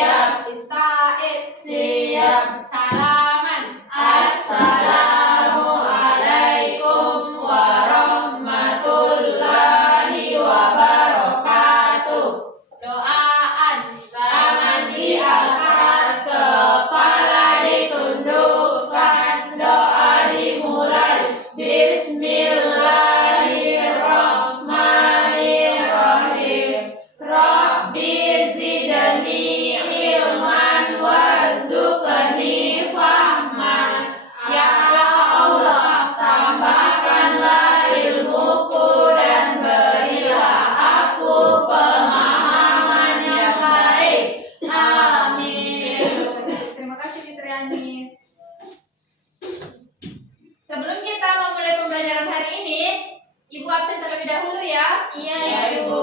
Siap. Ista'id. Siap. Salaman. Assalamualaikum warahmatullahi wabarakatuh. Doaan. Tangan diangkat, kepala ditundukkan, doa dimulai. Bismillahirrahmanirrahim. Rabbi zidni ilman warzuqni fahman. Ya Allah, tambahkanlah ilmuku dan berilah aku pemahaman yang baik. Amin. Terima kasih Fitriani. Sebelum kita memulai pembelajaran hari ini, Ibu absen terlebih dahulu ya. Iya, Ibu.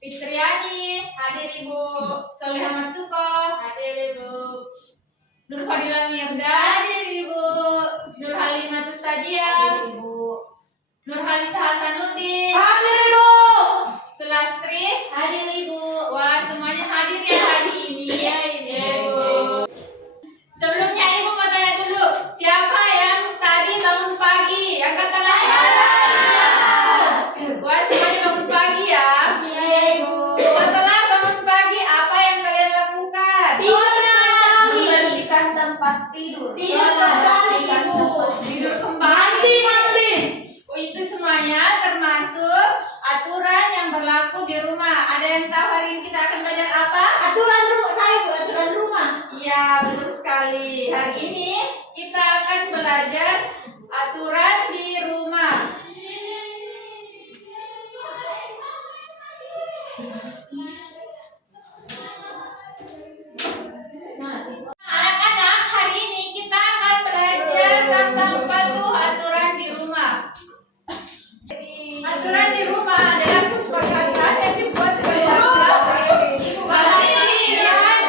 Fitriani, hadir Ibu. Soleha Marsuko, Hadir, Ibu. Nur Fadila Mirda, Hadir, Ibu. Nur Halimatus Sadia, Hadir, Ibu. Nur Halisa Hasanuddin, Hadir, Ibu. Sulastri. Hadir, Ibu. Wah, semuanya hadir ya hari ini. Iya, Ibu. Sebelumnya Ibu mau tanya dulu, siapa yang tadi bangun pagi? Angkat tangan. Wah, semuanya bangun pagi ya. Iya, Ibu. Setelah bangun pagi, apa yang kalian lakukan? Membersihkan tempat tidur. Tidur kembali, Ibu. Tidur kembali. Mandi. Oh, itu semuanya termasuk aturan yang berlaku di rumah. Ada yang tahu hari ini kita akan belajar apa? Aturan rumah saya, Bu. Aturan rumah. Iya, betul sekali. Hari ini kita akan belajar aturan di rumah. Anak-anak, hari ini kita akan belajar tentang patuh aturan di rumah. Aturan di rumah adalah kesepakatan yang dibuat oleh orang tua. Perhatian,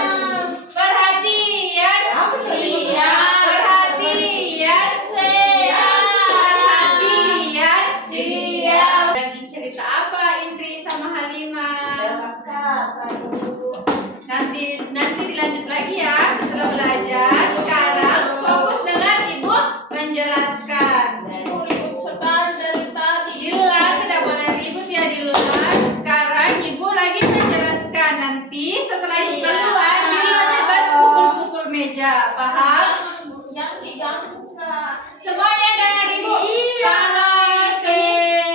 perhatian, perhatian, Siap. Lagi cerita apa Indri sama Halimah? Nanti dilanjut lagi ya setelah belajar. Sekarang fokus dengar Ibu menjelaskan. Ribut sekali dari tadi. Dila, tidak boleh ribut ya Dila. Sekarang Ibu lagi menjelaskan. Nanti setelah Ibu Iya. keluar, Dila bebas pukul-pukul meja. Paham? Yang diganggu, Kak. Semuanya dengar Ibu. Iya.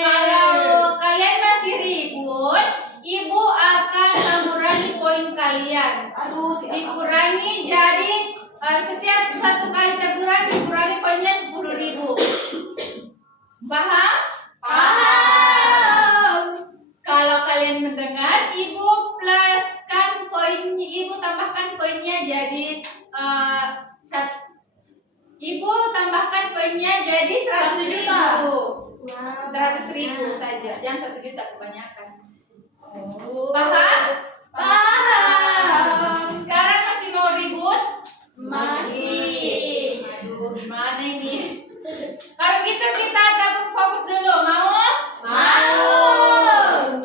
Kalau kalian masih ribut, Ibu akan mengurangi poin kalian. Aduh, Dikurangi jadi setiap satu kali teguran dikurangi poinnya 10.000. Paham? Paham. Kalau kalian mendengar, Ibu pluskan poinnya, Ibu tambahkan poinnya jadi Ibu tambahkan poinnya jadi 100.000. 100.000 saja, jangan 1 juta kebanyakan. Paham? Paham. Sekarang masih mau ribut? Masih. Aduh, gimana ini? Kalau gitu kita tabung fokus dulu, mau? Mau.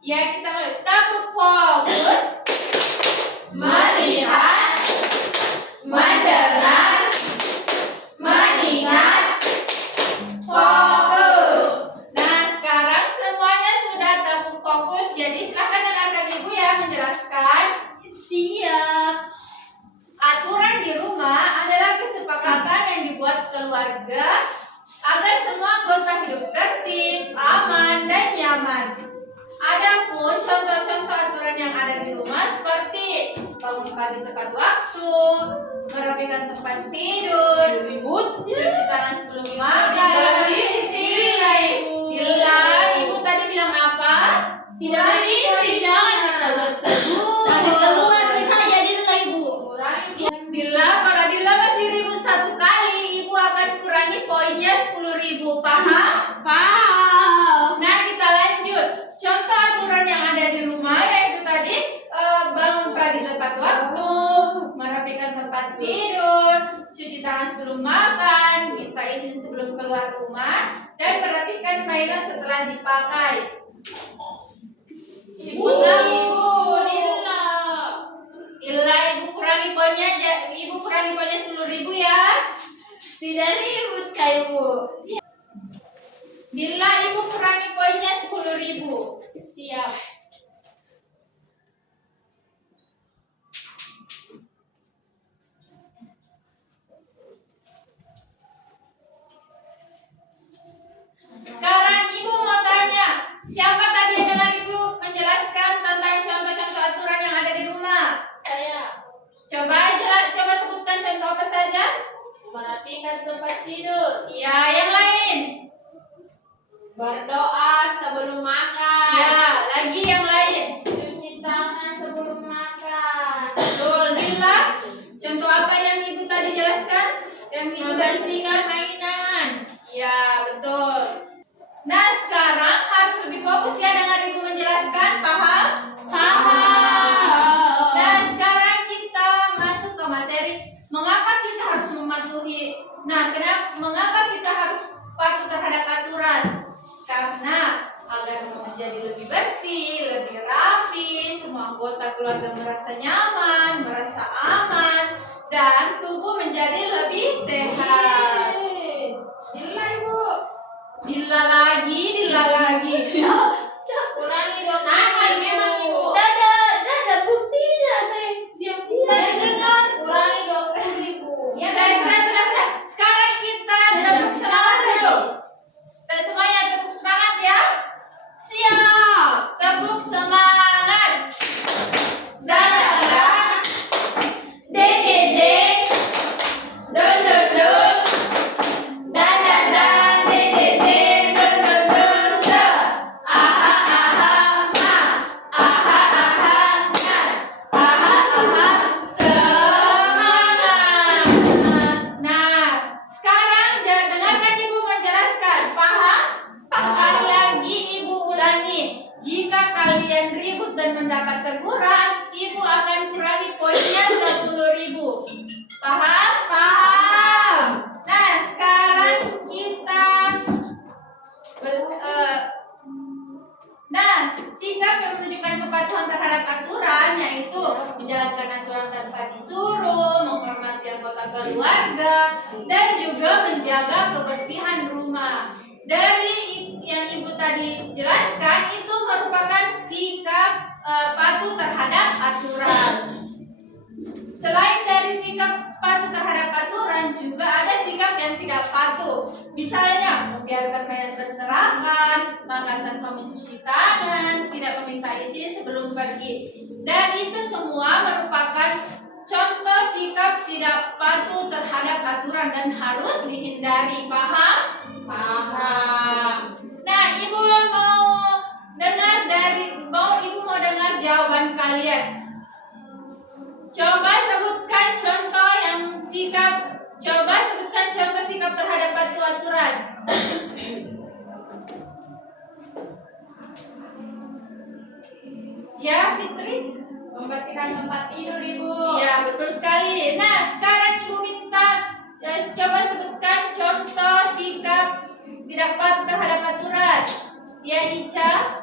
Ya, kita mulai. Tabung fokus. Melihat, mendengar, mengingat, fokus. Nah, sekarang semuanya sudah tabung fokus. Jadi silakan dengarkan Ibu ya menjelaskan. Siap. Aturan di rumah adalah kesepakatan yang dibuat keluarga agar semua anggota hidup tertib, aman, dan nyaman. Adapun contoh-contoh aturan yang ada di rumah seperti bangun pagi tepat waktu, merapikan tempat tidur, cuci tangan sebelum makan. Gila, Ibu tadi bilang apa? Tidak berisi, jangan kita bertegur. Keluar bisa jadi Ibu. Bila kalau Dila masih ribut 1 kali, Ibu akan kurangi poinnya 10.000. Paham? Paham. Nah, kita lanjut. Contoh aturan yang ada di rumah yaitu tadi bangun pagi tepat waktu, merapikan tempat tidur, cuci tangan sebelum makan, minta izin sebelum keluar rumah, dan perhatikan mainan setelah dipakai. Ibu, Dila. kurangi poinnya 10.000 ya. Tidak ribut kak Ibu. Bila Ibu kurangi poinnya 10.000. Siap. Sekarang Ibu mau tanya, siapa tadi yang dengar Ibu menjelaskan tentang contoh-contoh aturan yang ada di rumah? Saya Coba sebutkan contoh apa saja? merapikan tempat tidur. Ya, yang lain. Berdoa sebelum makan. Ya, lagi yang lain. Cuci tangan sebelum makan. Betul, Dila. Contoh apa yang Ibu tadi jelaskan? Yang Ibu Membersihkan mainan. Ya, betul. Nah, sekarang harus lebih fokus ya dengan Ibu menjelaskan. Paham? Paham. Nah, sekarang kita masuk ke materi. Mengapa kita harus mematuhi? Mengapa kita harus patuh terhadap aturan? Karena agar menjadi lebih bersih, lebih rapi, semua anggota keluarga merasa nyaman, merasa aman, dan tubuh menjadi lebih sehat. Dila Ibu. Dila lagi. Kurangi dong nakal memang Ibu. Ada buktinya saya diam-diam. Tadi dengar. Kurangi 20.000. Ya, sudah. Sekarang kita tepuk semangat dulu. Dan semuanya tepuk semangat ya. Siap. Tepuk semangat. Dada. Dede. Don. Dan dede. Don. Se. Aha. Ma. Aha. Aha. Semangat. Nah, sekarang dengarkan Ibu menjelaskan. Paham? Sekali lagi Ibu ulangi. Jika kalian ribut dan mendapat teguran, Ibu akan kurangi poinnya 10.000. Paham? Paham. Nah, sekarang kita sikap yang menunjukkan kepatuhan terhadap aturan yaitu menjalankan aturan tanpa disuruh, menghormati anggota keluarga, dan juga menjaga kebersihan rumah. Dari yang Ibu tadi jelaskan itu merupakan sikap patuh terhadap aturan. Selain dari sikap patuh terhadap aturan, juga ada sikap yang tidak patuh. Misalnya, membiarkan mainan berserakan, makan tanpa mencuci tangan, tidak meminta izin sebelum pergi. Dan itu semua merupakan contoh sikap tidak patuh terhadap aturan dan harus dihindari. Paham? Paham. Nah, Ibu mau dengar jawaban kalian. Coba sebutkan contoh sikap terhadap patuh aturan. Ya, Fitri? Membersihkan tempat tidur Ibu. Ya, betul sekali. Nah, sekarang Ibu minta coba sebutkan contoh sikap tidak patuh terhadap aturan. Ya, Ica?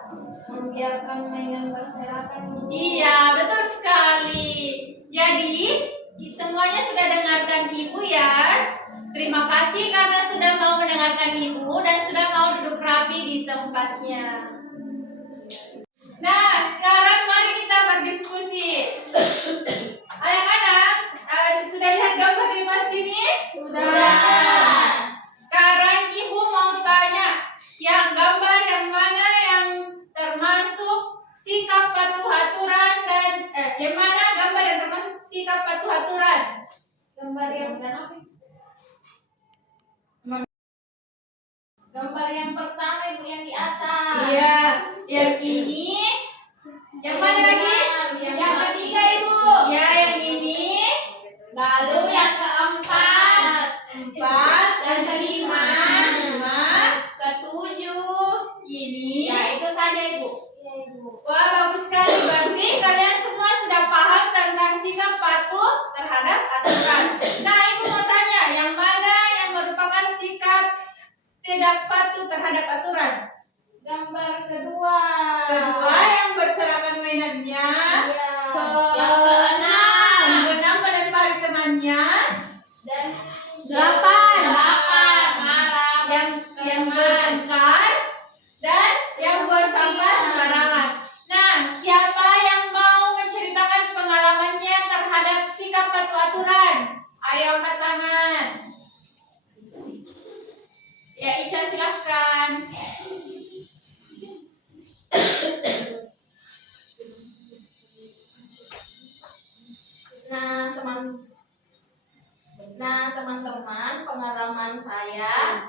Membiarkan mainan berserakan Ibu. Iya, betul sekali. Jadi, semuanya sudah dengarkan Ibu ya. Terima kasih karena sudah mau mendengarkan Ibu dan sudah mau duduk rapi di tempatnya. Nah, sekarang mari kita berdiskusi. Anak-anak, sudah lihat gambar di mas sini? Sudah. Sekarang Ibu mau tanya, yang gambar yang mana yang termasuk sikap patuh aturan dan yang mana gambar yang termasuk sikap patuh aturan? Gambar yang apa? Gambar yang pertama Ibu yang di atas. Iya, yang ini. Yang mana lagi? Yang ketiga Ibu. Ya, yang ini. Lalu yang keempat. Yang kelima. Ketujuh. Ini. Ya, itu saja Ibu. Wah, bagus sekali. Berarti kalian semua sudah paham tentang sikap patuh terhadap aturan. Nah, Ibu mau tanya, yang mana yang merupakan sikap tidak patuh terhadap aturan? Gambar kedua. Kedua, yang berserakan mainannya. Iya. Ke- Yang keenam. Yang keenam melempari temannya. aturan. Ayo angkat tangan. Ya, Ica silahkan. Nah, teman-teman, pengalaman saya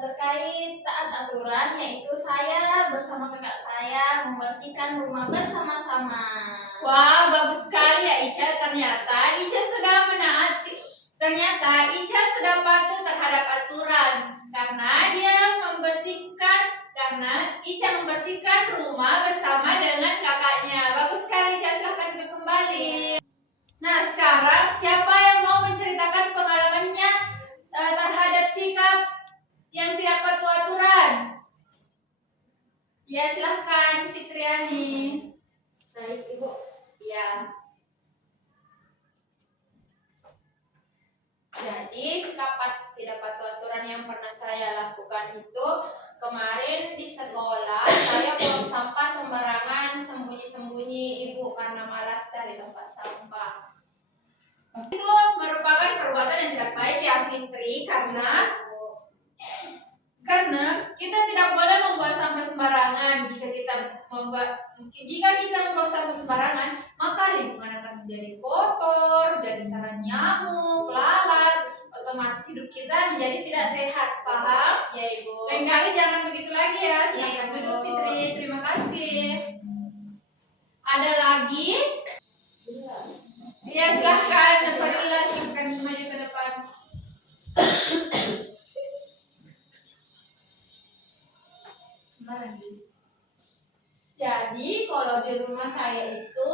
terkait taat aturan yaitu saya bersama kakak saya membersihkan rumah bersama-sama. Wah, bagus sekali ya Ica. Ternyata Ica sudah patuh terhadap aturan karena Ica membersihkan rumah bersama dengan kakaknya. Bagus sekali Ica, silahkan duduk kembali. Nah, sekarang siapa yang mau menceritakan pengalamannya terhadap sikap yang tidak patuh aturan? Ya, silahkan Fitriani. Baik, Ibu. Ya. Jadi sikap tidak patuh aturan yang pernah saya lakukan itu kemarin di sekolah saya buang sampah sembarangan sembunyi-sembunyi ibu karena malas cari tempat sampah. Itu merupakan perbuatan yang tidak baik ya Fitri karena kita tidak boleh membuang sampah sembarangan. Jika kita membuang sampah sembarangan, maka lingkungan akan menjadi kotor, jadi sarang nyamuk, lalat, otomatis hidup kita menjadi tidak sehat. Paham? Ya, Ibu. Lain kali jangan begitu lagi ya. Silakan Ibu. duduk Fitri. Terima kasih. Ada lagi? Ya, silahkan Fadila, silahkan maju ke depan. Jadi kalau di rumah saya itu,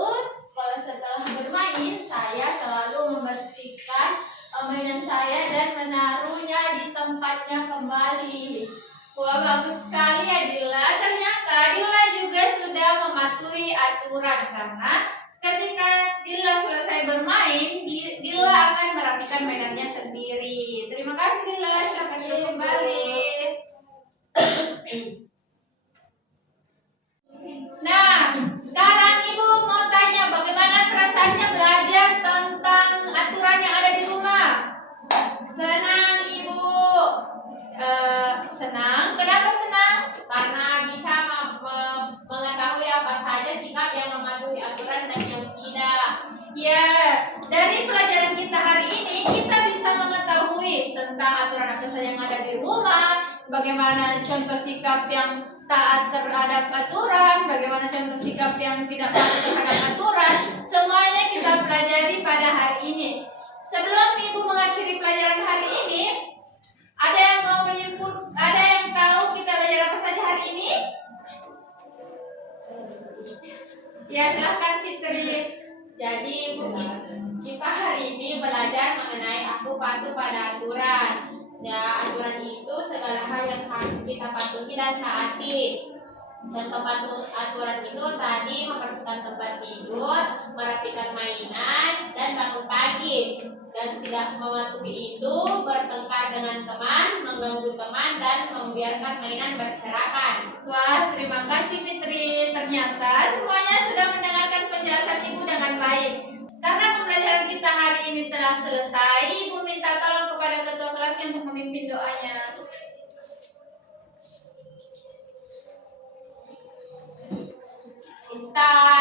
kalau setelah bermain, saya selalu membersihkan mainan saya dan menaruhnya di tempatnya kembali. Wah, bagus sekali ya Dila. Ternyata Dila juga sudah mematuhi aturan karena ketika Dila selesai bermain, Dila akan merapikan mainannya sendiri. Terima kasih Dila, silakan duduk kembali. Nah, sekarang Ibu mau tanya bagaimana perasaannya belajar tentang aturan yang ada di rumah? Senang Ibu? Senang? Kenapa senang? Karena bisa mengetahui apa saja sikap yang mematuhi aturan dan yang tidak. Ya, dari pelajaran kita hari ini kita bisa mengetahui tentang aturan apa saja yang ada di rumah, bagaimana contoh sikap yang taat terhadap aturan, bagaimana contoh sikap yang tidak patuh terhadap aturan. Semuanya kita pelajari pada hari ini. Sebelum Ibu mengakhiri pelajaran hari ini, ada yang tahu kita belajar apa saja hari ini? Ya, silahkan Fitri. Jadi Ibu, kita hari ini belajar mengenai aku patuh pada aturan. Ya, aturan itu segala hal yang harus kita patuhi dan taati. Contoh patuh aturan itu tadi membersihkan tempat tidur, merapikan mainan, dan bangun pagi. Dan tidak mematuhi itu bertengkar dengan teman, mengganggu teman, dan membiarkan mainan berserakan. Wah, terima kasih Fitri. Ternyata semuanya sudah mendengarkan penjelasan Ibu dengan baik. Karena pembelajaran kita hari ini telah selesai, Ibu minta tolong kepada ketua kelasnya untuk memimpin doanya. Ustaz.